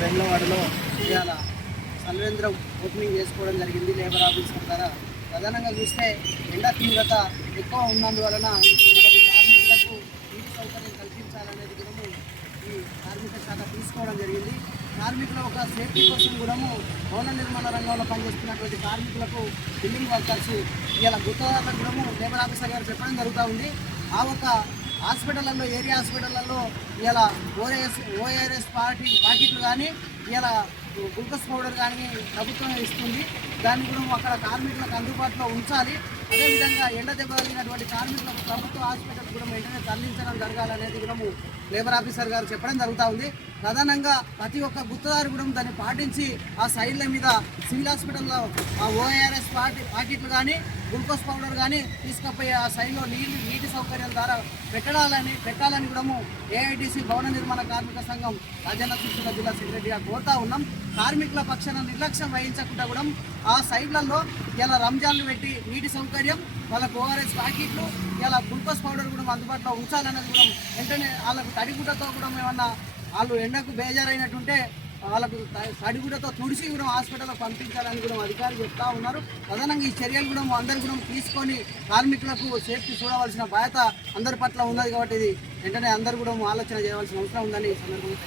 వేములవాడలో ఇవాళ సర్వేంద్రం ఓపెనింగ్ చేసుకోవడం జరిగింది లేబర్ ఆఫీసర్ ద్వారా. ప్రధానంగా చూస్తే ఎండ తీవ్రత ఎక్కువ ఉన్నందువలన మనకు కార్మికులకు నీటి సౌకర్యం కల్పించాలనేది కూడా ఈ కార్మిక శాఖ తీసుకోవడం జరిగింది. కార్మికుల ఒక సేఫ్టీ కోసం కూడా భవన నిర్మాణ రంగంలో పనిచేస్తున్నటువంటి కార్మికులకు బిల్డింగ్ వర్కర్స్ ఇలా గుత్తదారులకు కూడా లేబర్ ఆఫీసర్ గారు చెప్పడం జరుగుతూ ఉంది. ఆ ఒక హాస్పిటళ్ళల్లో ఏరియా హాస్పిటళ్ళల్లో ఇలా ఓఆర్ఎస్ ప్యాకెట్లు కానీ ఇలా గ్లూకోజ్ పౌడర్ కానీ ప్రభుత్వం ఇస్తుంది. దాన్ని కూడా అక్కడ కార్మికులకు అందుబాటులో ఉంచాలి. అదేవిధంగా ఎండ దెబ్బ కలిగినటువంటి కార్మికులకు ప్రభుత్వ హాస్పిటల్ కూడా వెంటనే తరలించడం జరగాలనేది కూడా లేబర్ ఆఫీసర్ గారు చెప్పడం జరుగుతూ ఉంది. ప్రధానంగా ప్రతి ఒక్క గుత్తదారు కూడా దాన్ని పాటించి ఆ సైడ్ల మీద సివిల్ హాస్పిటల్లో ఆ ఓఆర్ఎస్ ప్యాకెట్లు కానీ గ్లూకోజ్ పౌడర్ కానీ తీసుకుపోయి ఆ సైడ్లో నీటి సౌకర్యం ద్వారా పెట్టాలని కూడా ఏఐటీసీ భవన నిర్మాణ కార్మిక సంఘం రాజన్న సిరిసిల్ల జిల్లా సెక్రటరీగా కోరుతా ఉన్నాం. కార్మికుల పక్షాన నిర్లక్ష్యం వహించకుండా కూడా ఆ సైడ్లలో ఇలా రంజాన్లు పెట్టి నీటి సౌకర్యం వాళ్ళకు ఓఆర్ఎస్ ప్యాకెట్లు ఇలా గ్లూకోజ్ పౌడర్ కూడా అందుబాటులో ఉంచాలన్నది కూడా వెంటనే వాళ్ళకు తడిగుడ్డతో కూడా ఏమన్నా వాళ్ళు ఎండకు బేజారైనట్టుంటే వాళ్ళకు తడిగుడ్డతో తుడిచి కూడా హాస్పిటల్కి పంపించాలని కూడా అధికారులు చెప్తా ఉన్నారు. ప్రధానంగా ఈ చర్యలు కూడా అందరూ కూడా తీసుకొని కార్మికులకు సేఫ్టీ చూడవలసిన బాధ్యత అందరి పట్ల ఉన్నది. కాబట్టి ఇది వెంటనే అందరూ కూడా ఆలోచన చేయవలసిన అవసరం ఉందని ఈ సందర్భంగా